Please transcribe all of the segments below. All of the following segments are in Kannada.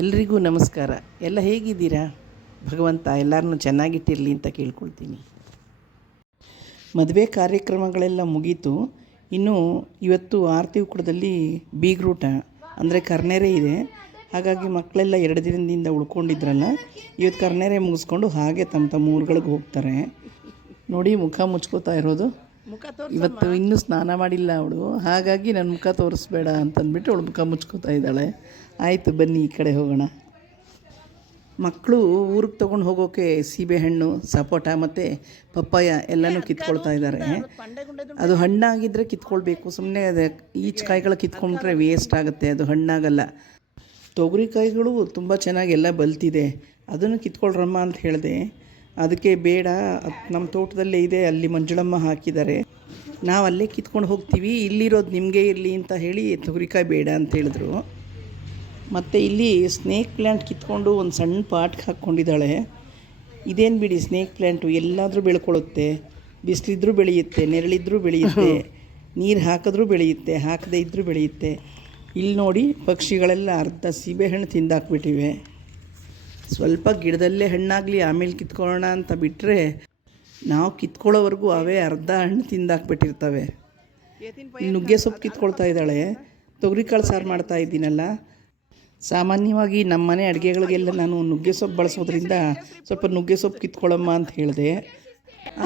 ಎಲ್ರಿಗೂ ನಮಸ್ಕಾರ. ಎಲ್ಲ ಹೇಗಿದ್ದೀರಾ? ಭಗವಂತ ಎಲ್ಲರನ್ನೂ ಚೆನ್ನಾಗಿಟ್ಟಿರಲಿ ಅಂತ ಕೇಳ್ಕೊಳ್ತೀನಿ. ಮದುವೆ ಕಾರ್ಯಕ್ರಮಗಳೆಲ್ಲ ಮುಗೀತು. ಇನ್ನು ಇವತ್ತು ಆರತಿ ಉಕ್ಕಡದಲ್ಲಿ ಬೀಗ್ರೂಟ ಅಂದರೆ ಕರ್ನೆರೆ ಇದೆ. ಹಾಗಾಗಿ ಮಕ್ಕಳೆಲ್ಲ 2 ದಿನದಿಂದ ಉಳ್ಕೊಂಡಿದ್ರಲ್ಲ, ಇವತ್ತು ಕರ್ನೆರೆ ಮುಗಿಸ್ಕೊಂಡು ಹಾಗೆ ತಮ್ಮ ತಮ್ಮ ಊರುಗಳಿಗೆ ಹೋಗ್ತಾರೆ. ನೋಡಿ ಮುಖ ಮುಚ್ಕೋತಾ ಇರೋದು. ಇವತ್ತು ಇನ್ನೂ ಸ್ನಾನ ಮಾಡಿಲ್ಲ ಅವಳು, ಹಾಗಾಗಿ ನನ್ನ ಮುಖ ತೋರಿಸ್ಬೇಡ ಅಂತಂದ್ಬಿಟ್ಟು ಅವಳು ಮುಖ ಮುಚ್ಕೋತಾ ಇದ್ದಾಳೆ. ಆಯಿತು ಬನ್ನಿ ಈ ಕಡೆ ಹೋಗೋಣ. ಮಕ್ಕಳು ಊರಿಗೆ ತೊಗೊಂಡು ಹೋಗೋಕ್ಕೆ ಸೀಬೆಹಣ್ಣು, ಸಪೋಟ ಮತ್ತು ಪಪ್ಪಾಯ ಎಲ್ಲನೂ ಕಿತ್ಕೊಳ್ತಾ ಇದ್ದಾರೆ. ಅದು ಹಣ್ಣಾಗಿದ್ದರೆ ಕಿತ್ಕೊಳ್ಬೇಕು, ಸುಮ್ಮನೆ ಅದೇ ಈಚೆಕಾಯಿಗಳು ಕಿತ್ಕೊಂಡ್ರೆ ವೇಸ್ಟ್ ಆಗುತ್ತೆ, ಅದು ಹಣ್ಣಾಗಲ್ಲ. ತೊಗರಿಕಾಯಿಗಳು ತುಂಬ ಚೆನ್ನಾಗಿ ಎಲ್ಲ ಬಲ್ತಿದೆ, ಅದನ್ನು ಕಿತ್ಕೊಳ್ರಮ್ಮ ಅಂತ ಹೇಳಿದೆ. ಅದಕ್ಕೆ ಬೇಡ, ನಮ್ಮ ತೋಟದಲ್ಲೇ ಇದೆ, ಅಲ್ಲಿ ಮಂಜುಳಮ್ಮ ಹಾಕಿದ್ದಾರೆ, ನಾವು ಅಲ್ಲೇ ಕಿತ್ಕೊಂಡು ಹೋಗ್ತೀವಿ, ಇಲ್ಲಿರೋದು ನಿಮಗೆ ಇರಲಿ ಅಂತ ಹೇಳಿ ತೊಗರಿಕಾಯಿ ಬೇಡ ಅಂತ ಹೇಳಿದ್ರು. ಮತ್ತು ಇಲ್ಲಿ ಸ್ನೇಕ್ ಪ್ಲ್ಯಾಂಟ್ ಕಿತ್ಕೊಂಡು ಒಂದು ಸಣ್ಣ ಪಾಟ್ಗೆ ಹಾಕ್ಕೊಂಡಿದ್ದಾಳೆ. ಇದೇನು ಬಿಡಿ, ಸ್ನೇಕ್ ಪ್ಲ್ಯಾಂಟು ಎಲ್ಲಾದರೂ ಬೆಳ್ಕೊಳ್ಳುತ್ತೆ, ಬಿಸಿಲಿದ್ರೂ ಬೆಳೆಯುತ್ತೆ, ನೆರಳಿದ್ರೂ ಬೆಳೆಯುತ್ತೆ, ನೀರು ಹಾಕಿದ್ರೂ ಬೆಳೆಯುತ್ತೆ, ಹಾಕದೇ ಇದ್ದರೂ ಬೆಳೆಯುತ್ತೆ. ಇಲ್ಲಿ ನೋಡಿ ಪಕ್ಷಿಗಳೆಲ್ಲ ಅರ್ಧ ಸೀಬೆಹಣ್ಣು ತಿಂದಾಕ್ಬಿಟ್ಟಿವೆ. ಸ್ವಲ್ಪ ಗಿಡದಲ್ಲೇ ಹಣ್ಣಾಗಲಿ ಆಮೇಲೆ ಕಿತ್ಕೊಳ್ಳೋಣ ಅಂತ ಬಿಟ್ಟರೆ, ನಾವು ಕಿತ್ಕೊಳ್ಳೋವರೆಗೂ ಅವೇ ಅರ್ಧ ಹಣ್ಣು ತಿಂದಾಕ್ಬಿಟ್ಟಿರ್ತವೆ. ನುಗ್ಗೆ ಸೊಪ್ಪು ಕಿತ್ಕೊಳ್ತಾ ಇದ್ದಾಳೆ. ತೊಗರಿಕಾಳು ಸಾರು ಮಾಡ್ತಾ ಇದ್ದೀನಲ್ಲ, ಸಾಮಾನ್ಯವಾಗಿ ನಮ್ಮ ಮನೆ ಅಡುಗೆಗಳಿಗೆಲ್ಲ ನಾನು ನುಗ್ಗೆ ಸೊಪ್ಪು ಬಳಸೋದ್ರಿಂದ ಸ್ವಲ್ಪ ನುಗ್ಗೆ ಸೊಪ್ಪು ಕಿತ್ಕೊಳ್ಳಮ್ಮ ಅಂತ ಹೇಳಿದೆ.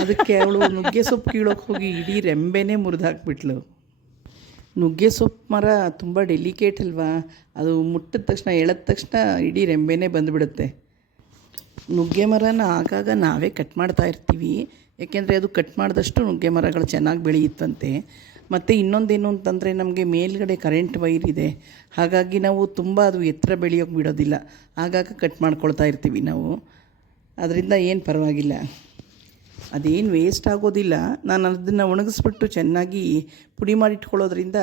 ಅದಕ್ಕೆ ಅವಳು ನುಗ್ಗೆ ಸೊಪ್ಪು ಕೀಳೋಕ್ಕೆ ಹೋಗಿ ಇಡೀ ರೆಂಬೆನೇ ಮುರಿದು ಹಾಕ್ಬಿಟ್ಲು. ನುಗ್ಗೆ ಸೊಪ್ಪು ಮರ ತುಂಬ ಡೆಲಿಕೇಟ್ ಅಲ್ವಾ, ಅದು ಮುಟ್ಟಿದ ತಕ್ಷಣ, ಎಳೆದ ತಕ್ಷಣ ಇಡೀ ರೆಂಬೆನೇ ಬಂದುಬಿಡುತ್ತೆ. ನುಗ್ಗೆ ಮರನ ಆಗಾಗ ನಾವೇ ಕಟ್ ಮಾಡ್ತಾ ಇರ್ತೀವಿ, ಏಕೆಂದರೆ ಅದು ಕಟ್ ಮಾಡಿದಷ್ಟು ನುಗ್ಗೆ ಮರಗಳು ಚೆನ್ನಾಗಿ ಬೆಳೆಯುತ್ತಂತೆ. ಮತ್ತು ಇನ್ನೊಂದೇನು ಅಂತಂದರೆ, ನಮಗೆ ಮೇಲ್ಗಡೆ ಕರೆಂಟ್ ವೈರ್ ಇದೆ, ಹಾಗಾಗಿ ನಾವು ತುಂಬ ಅದು ಎತ್ತರ ಬೆಳೆಯೋಕ್ಕೆ ಬಿಡೋದಿಲ್ಲ, ಆಗಾಗ ಕಟ್ ಮಾಡ್ಕೊಳ್ತಾ ಇರ್ತೀವಿ ನಾವು. ಅದರಿಂದ ಏನು ಪರವಾಗಿಲ್ಲ, ಅದೇನು ವೇಸ್ಟ್ ಆಗೋದಿಲ್ಲ. ನಾನು ಅದನ್ನು ಒಣಗಿಸ್ಬಿಟ್ಟು ಚೆನ್ನಾಗಿ ಪುಡಿ ಮಾಡಿಟ್ಕೊಳ್ಳೋದ್ರಿಂದ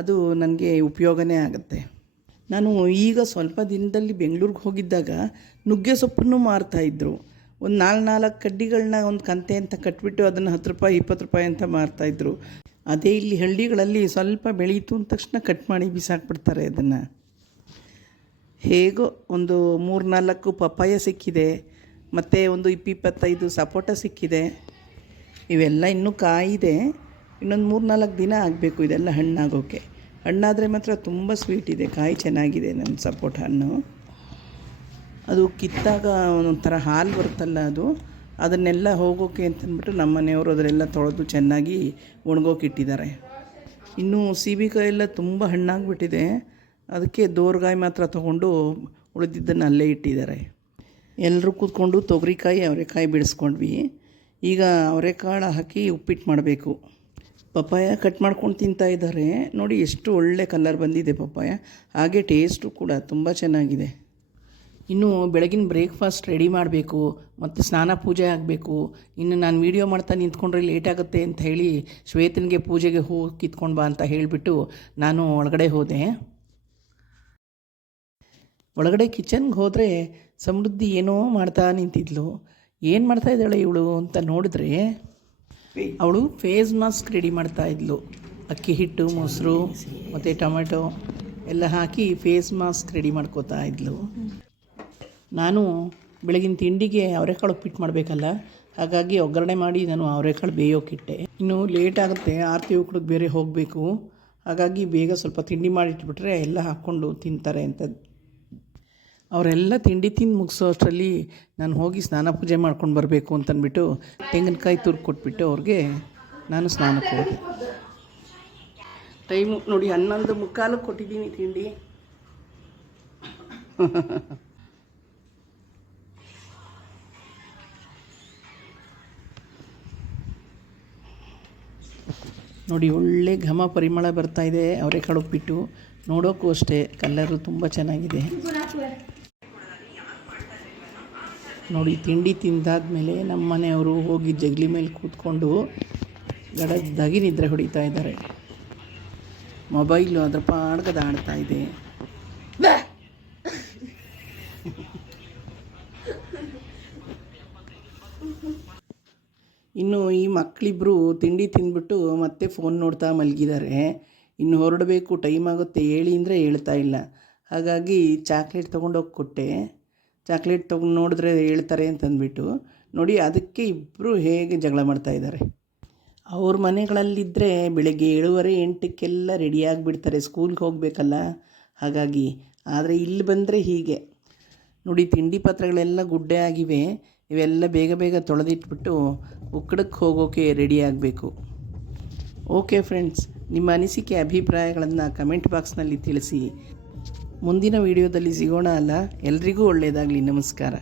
ಅದು ನನಗೆ ಉಪಯೋಗನೇ ಆಗುತ್ತೆ. ನಾನು ಈಗ ಸ್ವಲ್ಪ ದಿನದಲ್ಲಿ ಬೆಂಗಳೂರಿಗೆ ಹೋಗಿದ್ದಾಗ ನುಗ್ಗೆ ಸೊಪ್ಪನ್ನು ಮಾರ್ತಾಯಿದ್ರು. ಒಂದು 4 ಕಡ್ಡಿಗಳನ್ನ ಒಂದು ಕಂತೆ ಅಂತ ಕಟ್ಬಿಟ್ಟು ಅದನ್ನು 10 ರೂಪಾಯಿ 20 ರೂಪಾಯಿ ಅಂತ ಮಾರ್ತಾಯಿದ್ರು. ಅದೇ ಇಲ್ಲಿ ಹಳ್ಳಿಗಳಲ್ಲಿ ಸ್ವಲ್ಪ ಬೆಳೀತು ಅಂದ ತಕ್ಷಣ ಕಟ್ ಮಾಡಿ ಬಿಸಾಕ್ಬಿಡ್ತಾರೆ ಅದನ್ನು. ಹೇಗೋ ಒಂದು 3-4 ಪಪ್ಪಾಯ ಸಿಕ್ಕಿದೆ, ಮತ್ತು ಒಂದು 20-25 ಸಪೋಟ ಸಿಕ್ಕಿದೆ. ಇವೆಲ್ಲ ಇನ್ನೂ ಕಾಯಿದೆ, ಇನ್ನೊಂದು 3-4 ದಿನ ಆಗಬೇಕು ಇದೆಲ್ಲ ಹಣ್ಣಾಗೋಕ್ಕೆ. ಹಣ್ಣಾದರೆ ಮಾತ್ರ ತುಂಬ ಸ್ವೀಟ್ ಇದೆ, ಕಾಯಿ ಚೆನ್ನಾಗಿದೆ ನನ್ನ ಸಪೋಟ ಹಣ್ಣು. ಅದು ಕಿತ್ತಾಗ ಒಂಥರ ಹಾಲು ಬರುತ್ತಲ್ಲ, ಅದನ್ನೆಲ್ಲ ಹೋಗೋಕ್ಕೆ ಅಂತಂದ್ಬಿಟ್ಟು ನಮ್ಮ ಮನೆಯವರು ಅದನ್ನೆಲ್ಲ ತೊಳೆದು ಚೆನ್ನಾಗಿ ಒಣಗೋಕ್ಕಿಟ್ಟಿದ್ದಾರೆ. ಇನ್ನೂ ಸೀಬೆಕಾಯಿ ಎಲ್ಲ ತುಂಬ ಹಣ್ಣಾಗಿಬಿಟ್ಟಿದೆ, ಅದಕ್ಕೆ ದೋರ್ಗಾಯಿ ಮಾತ್ರ ತೊಗೊಂಡು ಉಳಿದಿದ್ದನ್ನು ಅಲ್ಲೇ ಇಟ್ಟಿದ್ದಾರೆ. ಎಲ್ಲರೂ ಕೂತ್ಕೊಂಡು ತೊಗರಿಕಾಯಿ ಅವರೆಕಾಯಿ ಬಿಡಿಸ್ಕೊಂಡ್ವಿ. ಈಗ ಅವರೆಕಾಳು ಹಾಕಿ ಉಪ್ಪಿಟ್ಟು ಮಾಡಬೇಕು. ಪಪ್ಪಾಯ ಕಟ್ ಮಾಡ್ಕೊಂಡು ತಿಂತಾ ಇದ್ದಾರೆ. ನೋಡಿ ಎಷ್ಟು ಒಳ್ಳೆ ಕಲರ್ ಬಂದಿದೆ ಪಪ್ಪಾಯ, ಹಾಗೆ ಟೇಸ್ಟು ಕೂಡ ತುಂಬ ಚೆನ್ನಾಗಿದೆ. ಇನ್ನು ಬೆಳಗಿನ ಬ್ರೇಕ್ಫಾಸ್ಟ್ ರೆಡಿ ಮಾಡಬೇಕು, ಮತ್ತು ಸ್ನಾನ ಪೂಜೆ ಆಗಬೇಕು. ಇನ್ನು ನಾನು ವೀಡಿಯೋ ಮಾಡ್ತಾ ನಿಂತ್ಕೊಂಡ್ರೆ ಲೇಟ್ ಆಗುತ್ತೆ ಅಂತ ಹೇಳಿ ಶ್ವೇತನಿಗೆ ಪೂಜೆಗೆ ಹೂ ಕಿತ್ಕೊಂಡು ಬಾ ಅಂತ ಹೇಳಿಬಿಟ್ಟು ನಾನು ಒಳಗಡೆ ಹೋದೆ. ಒಳಗಡೆ ಕಿಚನ್ಗೆ ಹೋದರೆ ಸಮೃದ್ಧಿ ಏನೋ ಮಾಡ್ತಾ ನಿಂತಿದ್ಲು. ಏನು ಮಾಡ್ತಾ ಇದ್ದಾಳೆ ಇವಳು ಅಂತ ನೋಡಿದ್ರೆ, ಅವಳು ಫೇಸ್ ಮಾಸ್ಕ್ ರೆಡಿ ಮಾಡ್ತಾ ಇದ್ಲು. ಅಕ್ಕಿ ಹಿಟ್ಟು, ಮೊಸರು ಮತ್ತು ಟೊಮೆಟೊ ಎಲ್ಲ ಹಾಕಿ ಫೇಸ್ ಮಾಸ್ಕ್ ರೆಡಿ ಮಾಡ್ಕೋತಾ ಇದ್ಲು. ನಾನು ಬೆಳಗಿನ ತಿಂಡಿಗೆ ಅವರೆಕಾಳು ಉಪ್ಪಿಟ್ಟು ಮಾಡಬೇಕಲ್ಲ, ಹಾಗಾಗಿ ಒಗ್ಗರಣೆ ಮಾಡಿ ನಾನು ಅವರೆಕಾಳು ಬೇಯೋಕ್ಕಿಟ್ಟೆ. ಇನ್ನು ಲೇಟ್ ಆಗುತ್ತೆ, ಆರತಿ ಉಕ್ಕಡಿಗೆ ಬೇರೆ ಹೋಗಬೇಕು, ಹಾಗಾಗಿ ಬೇಗ ಸ್ವಲ್ಪ ತಿಂಡಿ ಮಾಡಿಟ್ಬಿಟ್ರೆ ಎಲ್ಲ ಹಾಕ್ಕೊಂಡು ತಿಂತಾರೆ ಅಂತ. ಅವರೆಲ್ಲ ತಿಂಡಿ ತಿಂದು ಮುಗಿಸೋ ಅಷ್ಟರಲ್ಲಿ ನಾನು ಹೋಗಿ ಸ್ನಾನ ಪೂಜೆ ಮಾಡ್ಕೊಂಡು ಬರಬೇಕು ಅಂತಂದ್ಬಿಟ್ಟು ತೆಂಗಿನಕಾಯಿ ತುರ್ದು ಕೊಟ್ಬಿಟ್ಟು ಅವ್ರಿಗೆ ನಾನು ಸ್ನಾನಕ್ಕೆ ಹೋದೆ. ಟೈಮು ನೋಡಿ 11:45 ಕೊಟ್ಟಿದ್ದೀನಿ ತಿಂಡಿ. ನೋಡಿ ಒಳ್ಳೆ ಘಮ ಪರಿಮಳ ಬರ್ತಾಯಿದೆ. ಅವರೆಕಾಳು ಉಪ್ಪಿಟ್ಟು ನೋಡೋಕ್ಕೂ ಅಷ್ಟೇ ಕಲ್ಲರು ತುಂಬ ಚೆನ್ನಾಗಿದೆ. ನೋಡಿ ತಿಂಡಿ ತಿಂದಾದ್ಮೇಲೆ ನಮ್ಮ ಮನೆಯವರು ಹೋಗಿ ಜಗಲಿ ಮೇಲೆ ಕೂತ್ಕೊಂಡು ಗಡದ್ದಾಗಿ ನಿದ್ರೆ ಹೊಡಿತಾ ಇದ್ದಾರೆ. ಮೊಬೈಲು ಅದರ ಪಾಡ್ಗದ ಆಡ್ತಾ ಇದೆ. ಇನ್ನು ಈ ಮಕ್ಕಳಿಬ್ಬರು ತಿಂಡಿ ತಿಂದ್ಬಿಟ್ಟು ಮತ್ತೆ ಫೋನ್ ನೋಡ್ತಾ ಮಲಗಿದ್ದಾರೆ. ಇನ್ನು ಹೊರಡಬೇಕು, ಟೈಮ್ ಆಗುತ್ತೆ ಹೇಳಿ ಅಂದರೆ ಹೇಳ್ತಾ ಇಲ್ಲ. ಹಾಗಾಗಿ ಚಾಕ್ಲೇಟ್ ತೊಗೊಂಡೋಗಿ ಕೊಟ್ಟೆ. ಚಾಕ್ಲೇಟ್ ತೊಗೊಂಡು ನೋಡಿದ್ರೆ ಹೇಳ್ತಾರೆ ಅಂತಂದ್ಬಿಟ್ಟು ನೋಡಿ, ಅದಕ್ಕೆ ಇಬ್ಬರು ಹೇಗೆ ಜಗಳ ಮಾಡ್ತಾಯಿದ್ದಾರೆ. ಅವ್ರ ಮನೆಗಳಲ್ಲಿದ್ದರೆ ಬೆಳಗ್ಗೆ 7:30-8ಕ್ಕೆಲ್ಲ ರೆಡಿಯಾಗಿಬಿಡ್ತಾರೆ, ಸ್ಕೂಲ್ಗೆ ಹೋಗಬೇಕಲ್ಲ. ಹಾಗಾಗಿ ಆದರೆ ಇಲ್ಲಿ ಬಂದರೆ ಹೀಗೆ ನೋಡಿ, ತಿಂಡಿ ಪಾತ್ರೆಗಳೆಲ್ಲ ಗುಡ್ಡೆ ಆಗಿವೆ. ಇವೆಲ್ಲ ಬೇಗ ಬೇಗ ತೊಳೆದಿಟ್ಬಿಟ್ಟು ಉಕ್ಕಡಕ್ಕೆ ಹೋಗೋಕ್ಕೆ ರೆಡಿ ಆಗಬೇಕು. ಓಕೆ ಫ್ರೆಂಡ್ಸ್, ನಿಮ್ಮ ಅನಿಸಿಕೆ ಅಭಿಪ್ರಾಯಗಳನ್ನು ಕಮೆಂಟ್ ಬಾಕ್ಸ್ನಲ್ಲಿ ತಿಳಿಸಿ. ಮುಂದಿನ ವಿಡಿಯೋದಲ್ಲಿ ಸಿಗೋಣ ಅಲ್ಲ. ಎಲ್ರಿಗೂ ಒಳ್ಳೆಯದಾಗಲಿ. ನಮಸ್ಕಾರ.